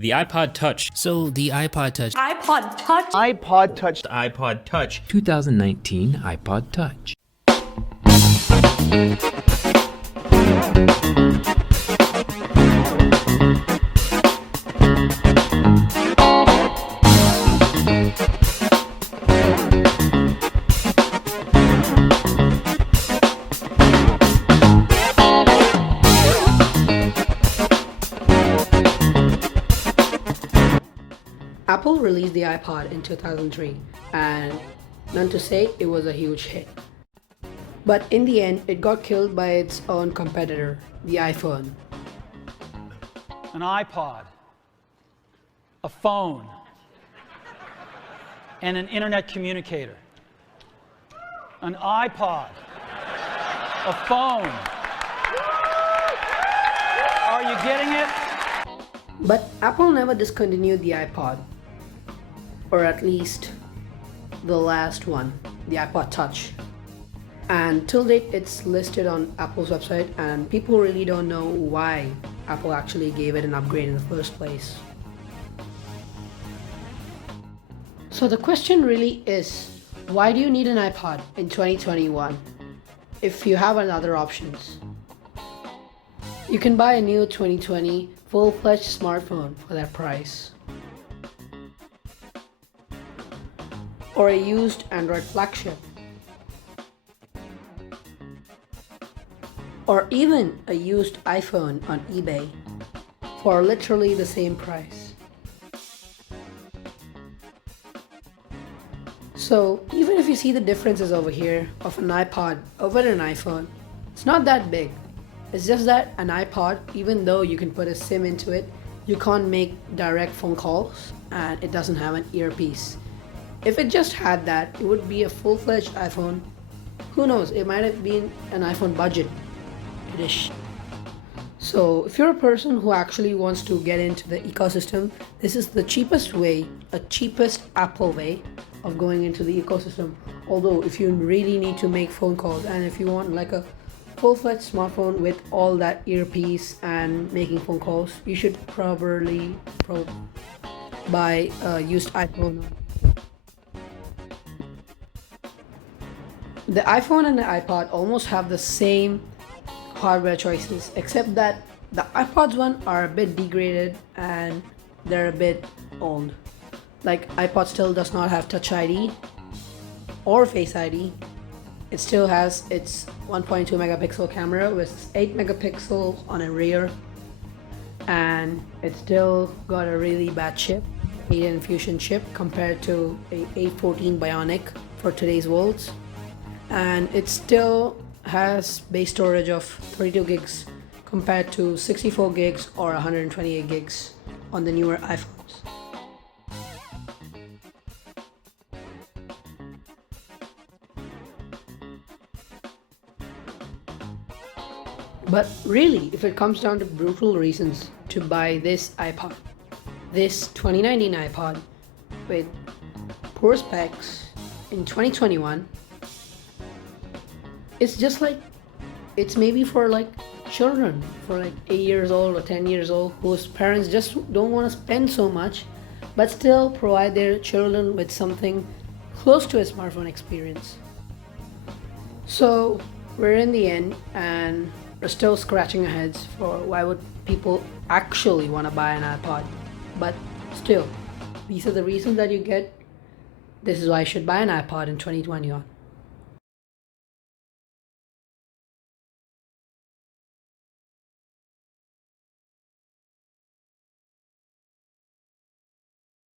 The iPod Touch. So the iPod Touch. iPod Touch. iPod Touch. The iPod Touch. 2019 iPod Touch. Apple released the iPod in 2003, and none to say it was a huge hit. But in the end, it got killed by its own competitor, the iPhone. An iPod, a phone, and an internet communicator. An iPod, a phone. Are you getting it? But Apple never discontinued the iPod, or at least the last one, the iPod Touch. And till date, it's listed on Apple's website, and people really don't know why Apple actually gave it an upgrade in the first place. So the question really is, why do you need an iPod in 2021 if you have other options? You can buy a new 2020 full-fledged smartphone for that price, or a used Android flagship, or even a used iPhone on eBay for literally the same price. So even if you see the differences over here of an iPod over an iPhone, it's not that big. It's just that an iPod, even though you can put a SIM into it, you can't make direct phone calls, and it doesn't have an earpiece. If it just had that, it would be a full-fledged iPhone. Who knows, it might have been an iPhone budget-ish. So if you're a person who actually wants to get into the ecosystem, this is the cheapest way, a cheapest Apple way of going into the ecosystem. Although if you really need to make phone calls, and if you want like a full-fledged smartphone with all that earpiece and making phone calls, you should probably buy a used iPhone. The iPhone and the iPod almost have the same hardware choices, except that the iPods one are a bit degraded and they're a bit old. Like iPod still does not have Touch ID or Face ID. It still has its 1.2 megapixel camera with 8 megapixels on a rear, and it's still got a really bad chip, 8 Fusion chip compared to a 814 Bionic for today's worlds, and it still has base storage of 32 gigs compared to 64 gigs or 128 gigs on the newer iPhones. But really, if it comes down to brutal reasons to buy this iPod, this 2019 iPod with poor specs in 2021, it's just like, it's maybe for like children, for like 8 years old or 10 years old, whose parents just don't want to spend so much, but still provide their children with something close to a smartphone experience. So we're in the end, and we're still scratching our heads for why would people actually want to buy an iPod. But still, these are the reasons that you get. This is why I should buy an iPod in 2021.